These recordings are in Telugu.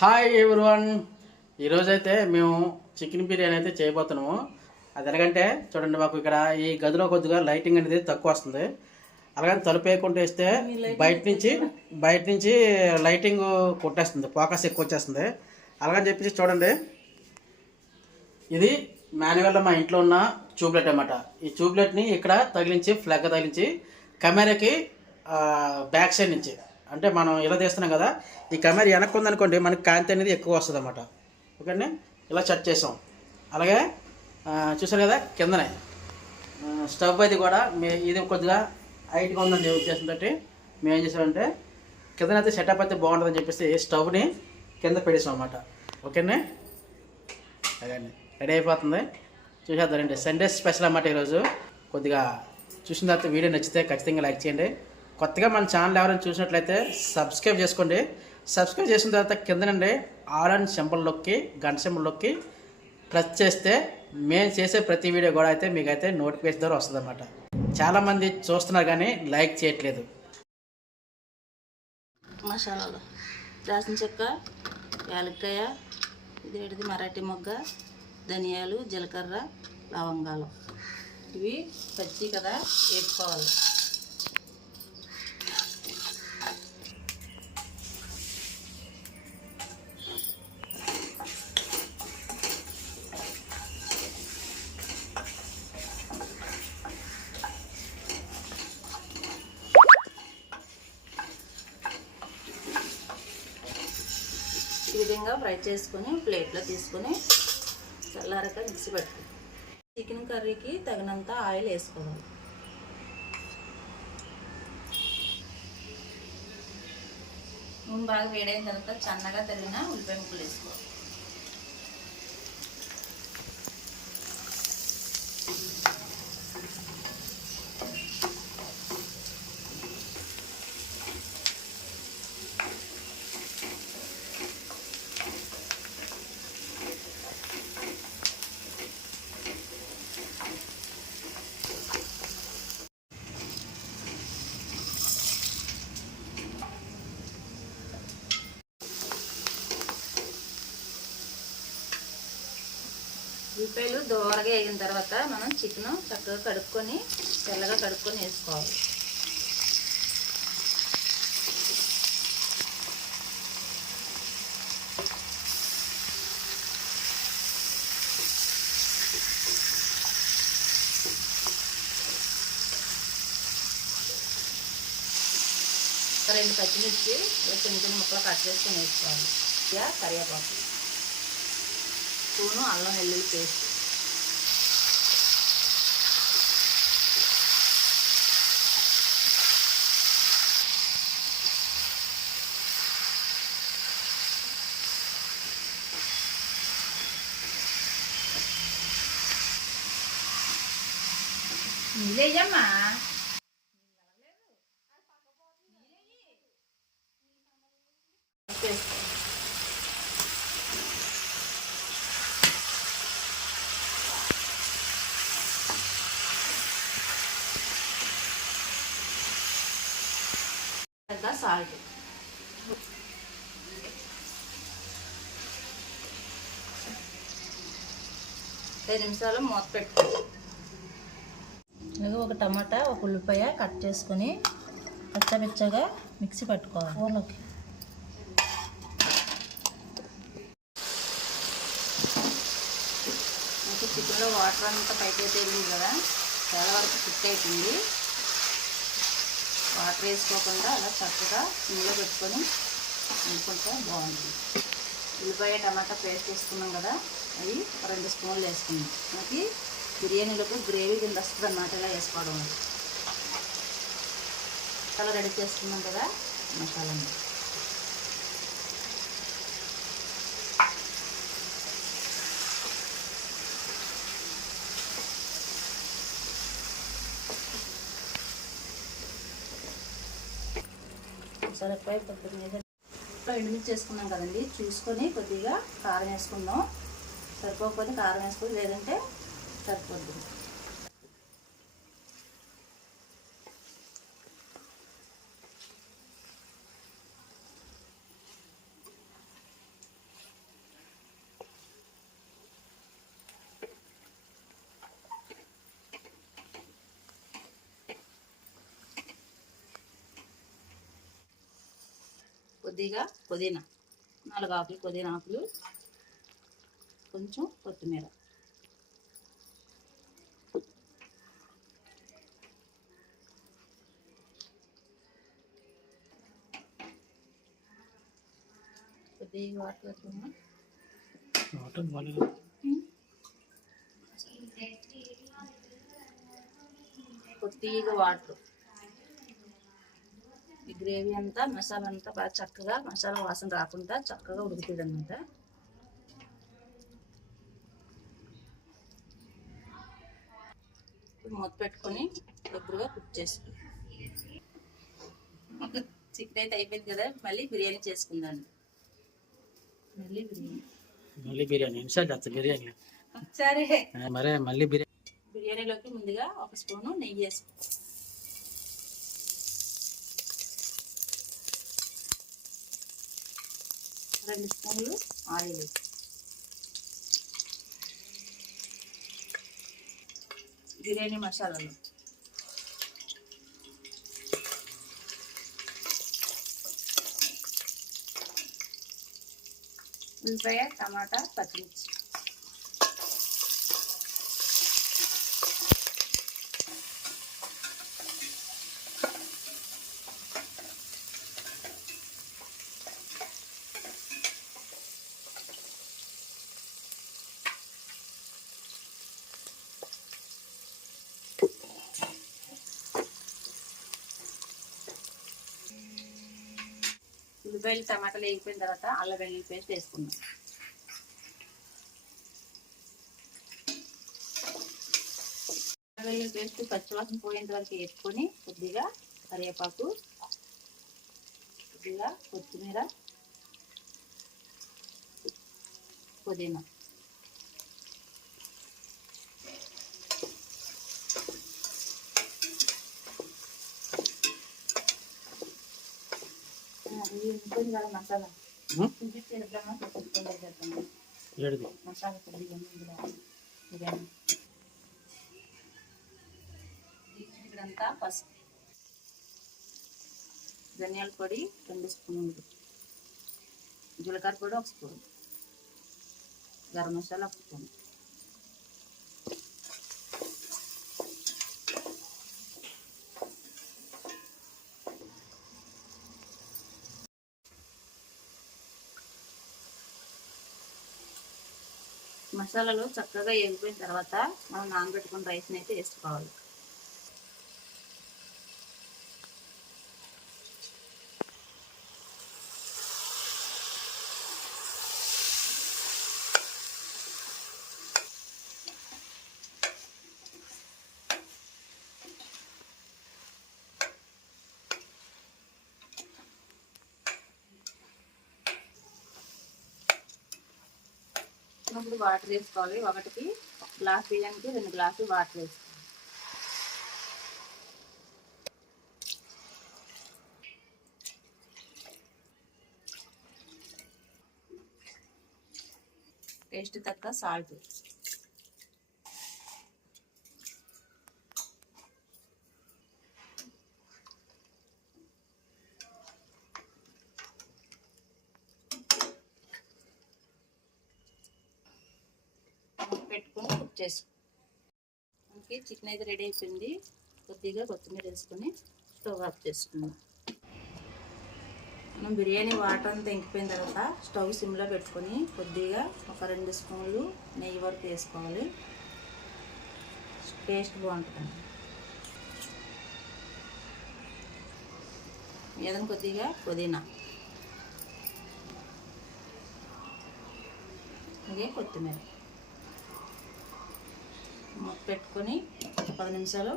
హాయ్ ఎవ్రీవన్ ఈరోజైతే మేము చికెన్ బిర్యానీ అయితే చేయబోతున్నాము. అది ఎలాగంటే చూడండి మాకు ఇక్కడ ఈ గదిలో కొద్దిగా లైటింగ్ అనేది తక్కువ వస్తుంది. అలాగని తలుపు వేయకుండా వేస్తే బయట నుంచి బయట నుంచి లైటింగ్ కొట్టేస్తుంది ఫోకస్ ఎక్కువ వచ్చేస్తుంది. అలాగని చెప్పేసి చూడండి. ఇది మాన్యువల్లో మా ఇంట్లో ఉన్న ట్యూబ్లెట్ అనమాట ఈ ట్యూబ్లెట్ని ఇక్కడ తగిలించి ఫ్లగ్ తగిలించి కెమెరాకి బ్యాక్ సైడ్ నుంచి అంటే మనం ఇలా తీస్తున్నాం కదా ఈ కెమెరా వెనక్కి ఉందనుకోండి మనకి కాంతి అనేది ఎక్కువ వస్తుంది అనమాట ఓకేనే? ఇలా సెట్ చేసాం. అలాగే చూసారు కదా కిందనే. స్టవ్ అది కూడా మే ఇది కొద్దిగా హైట్గా ఉందని ఉద్దేశంతో మేము ఏం చేసామంటే కిందనైతే సెటప్ అయితే బాగుంటుందని చెప్పేసి స్టవ్ని కింద పెడేసాం అనమాట ఓకేనే? అదండి. రెడీ అయిపోతుంది. చూసేద్దారండి సండే స్పెషల్ అన్నమాట ఈరోజు. కొద్దిగా చూసిన తర్వాత వీడియో నచ్చితే ఖచ్చితంగా లైక్ చేయండి. కొత్తగా మన ఛానల్ ఎవరైనా చూసినట్లయితే సబ్స్క్రైబ్ చేసుకోండి. సబ్స్క్రైబ్ చేసిన తర్వాత కిందనండి ఆల్ అండ్ సింబల్లోకి గంట సింబల్లోకి ప్రెస్ చేస్తే మేము చేసే ప్రతి వీడియో కూడా అయితే మీకు అయితే నోటిఫికేషన్ ద్వారా వస్తుంది అనమాట చాలామంది చూస్తున్నారు కానీ లైక్ చేయట్లేదు. మసాలాలు. దాల్చిన చెక్క యాలక్కాయ ఇదేటిది మరాఠీ మొగ్గ ధనియాలు జీలకర్ర లవంగాలు. ఇవి పచ్చి కదా వేపుకోవాలి. విధంగా ఫ్రై చేసుకొని ప్లేట్లో తీసుకొని చల్లారక మిక్సీ పెట్టుకోవాలి చికెన్ కర్రీకి తగినంత ఆయిల్ వేసుకోవాలి. నూనె బాగా వేడైన తర్వాత సన్నగా తరిగిన ఉల్లిపాయ ముక్కలు వేసుకోవాలి. ఉల్లిపాయలు దోరగా వేగిన తర్వాత మనం చికెన్ చక్కగా కడుక్కొని తెల్లగా కడుక్కొని వేసుకోవాలి. ఒక రెండు పచ్చిమిర్చి చిన్న చిన్న ముక్కలు కట్ చేసుకొని వేసుకోవాలి కరివేపాకు. స్పూను అల్లం వెల్లుల్లి పేస్ట్ నీళ్ళేయమ్మా పేస్ట్ పెద్ద సాల్ట్ ఐదు నిమిషాలు మూత పెట్టుకోవాలి అలాగే ఒక టమాటా ఒక ఉల్లిపాయ కట్ చేసుకొని పచ్చపిచ్చగా మిక్సీ పట్టుకోవాలి. మనకి చికెన్లో వాటర్ అంతా పైకి తేలింది కదా. చాలా వరకు అయిపోయింది. వాటర్ వేసుకోకుండా అలా చక్కగా నీళ్ళు పెట్టుకొని అనుకుంటే బాగుంటుంది. ఉల్లిపాయ టమాటా పేస్ట్ వేసుకున్నాం కదా అవి రెండు స్పూన్లు వేసుకున్నాం. మనకి బిర్యానీలకు గ్రేవీ కింద వస్తుంది అన్నమాట ఇలా వేసుకోవడం. మసాలా రెడీ చేసుకున్నాం కదా మసాలా సరిపోయి కొద్దిగా ఎండుమిర్చి చేసుకున్నాం కదండి. చూసుకొని కొద్దిగా కారం వేసుకుందాం. సరిపోకపోతే కారం వేసుకొని లేదంటే సరిపోద్ది కొద్దిగా పుదీనా నాలుగు ఆకులు పుదీనా ఆకులు కొంచెం కొత్తిమీర. కొద్దిగా వాటర్ కొద్దిగా వాటర్. గ్రేవీ అంతా మసాలా అంతా బాగా చక్కగా మసాలా వాసన రాకుండా చక్కగా ఉడుకుతుంది అనమాట మూత పెట్టుకొని దగ్గరగా కుక్ చేసుకో. చికెన్ అయితే అయిపోయింది కదా మళ్ళీ బిర్యానీ చేసుకుందాం. మళ్ళీ బిర్యానీ. మళ్ళీ బిర్యానీ బిర్యానీ. సరే. మరే మళ్ళీ బిర్యానీ బిర్యానీలోకి ముందుగా ఒక స్పూను నెయ్యి వేసుకో. రెండు స్పూన్లు ఆయిల్ బిర్యానీ మసాలాలు. ఉల్లిపాయ టమాటా పచ్చిమిర్చి. ఉల్లిపాయలు టమాటాలు వేగిపోయిన తర్వాత అల్లం వెల్లుల్లి పేస్ట్ వేసుకుందాం. అల్లం వెల్లుల్లి పేస్ట్ పచ్చివాసన పోయేంత వరకు వేసుకొని కొద్దిగా కరివేపాకు కొద్దిగా కొత్తిమీర పుదీనా అది ఉంటుంది కదా మసాలా ఉం? చూపించేద్దామా చూపించుకుంటే చేద్దామా ఏడుది మసాలా కొద్దిగా ఉంది ఇందులో. బిర్యానీ ఇక్కడంతా పసుపు ధనియాల పొడి రెండు స్పూన్లు జీలకర్ర పొడి ఒక స్పూన్ గరం మసాలా ఒక స్పూన్ మసాలాలు చక్కగా ఎగిపోయిన తర్వాత మనం నానబెట్టుకున్న రైస్ని అయితే వేసుకోవాలి. ఇప్పుడు వాటర్ వేసుకోవాలి. ఒకటికి ఒక గ్లాస్ బియ్యానికి రెండు గ్లాసులు వాటర్ వేసుకోవాలి. టేస్ట్ తగ్గ సాల్ట్ పెట్టుకొని కుక్ చేసుకో మనకి చికెన్ అయితే రెడీ అయిపోయింది. కొద్దిగా కొత్తిమీర వేసుకొని స్టవ్ ఆఫ్ చేసుకుందాం. మనం బిర్యానీ వాటర్ అంతా ఇంకిపోయిన తర్వాత స్టవ్ సిమ్లో పెట్టుకొని కొద్దిగా ఒక రెండు స్పూన్లు నెయ్యి వరకు వేసుకోవాలి. టేస్ట్ బాగుంటుంది ఏదైనా కొద్దిగా పుదీనా. అలాగే కొత్తిమీర. పెట్టుకొని పది నిమిషాలు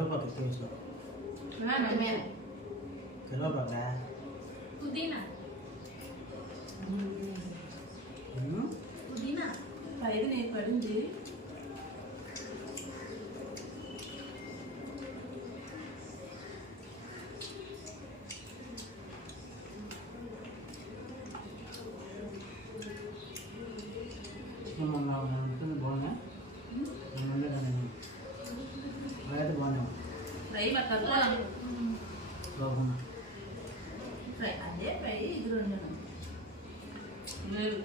చూసుకో కొత్తిమీర. కరివేపాకురా పుదీనా ఉమ్. పుదీనా పైన నేను పడింది చికెన్ మొన్న ఫ్రై అదే ఫ్రై ఇది రెండు లేదు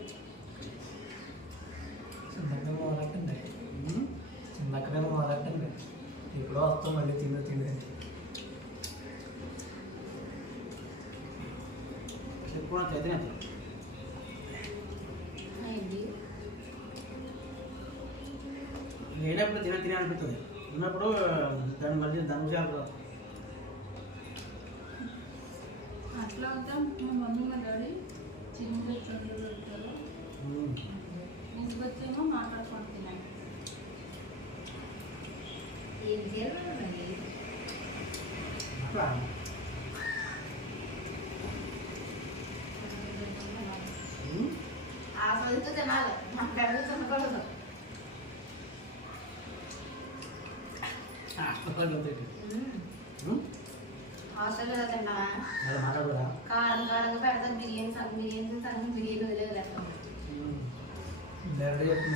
చిన్నక్కడే మొదలెట్టండి మొదలెట్టండి వస్తాం మళ్ళీ తిన్న తిండి చెప్పు చదివినట్టు అయింది తిన తినే అనిపిస్తుంది ఉన్నప్పుడు దాన్ని మళ్ళీ దాని విషయాలు అట్లా అవుతాం మా మమ్మీ మా డాడీ చిన్న హాస్పిటల్కి వెళ్తే ఉమ్. హాస్టల్లో తిన్నావా మరి మాట్లాడరా కారం కారంగా పెడతాను బిర్యానీ సగం బిర్యానీ సగం బిర్యానీ వదిలేదు ఉమ్. డైరెక్ట్